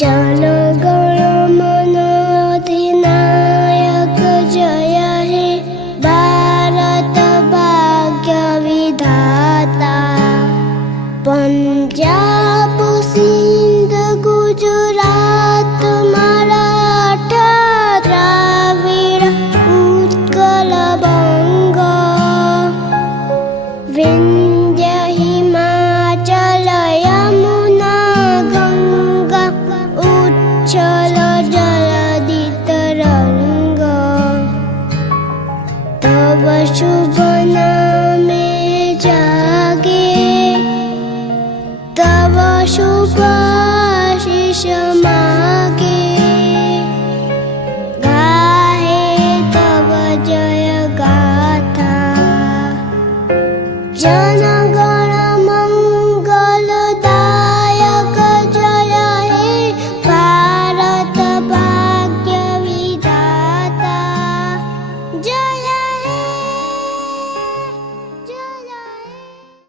जन गण मन अधिनायक जय हे भारत भाग्य विधाता। पंजाब सिंध गुजरात मराठा द्राविड़ उत्कल बंग विंध्य हिमाचल यमुना गंगा उच्छल जलधि तरंग। तव शुभ नामे जागे तव शुभ आशीष मा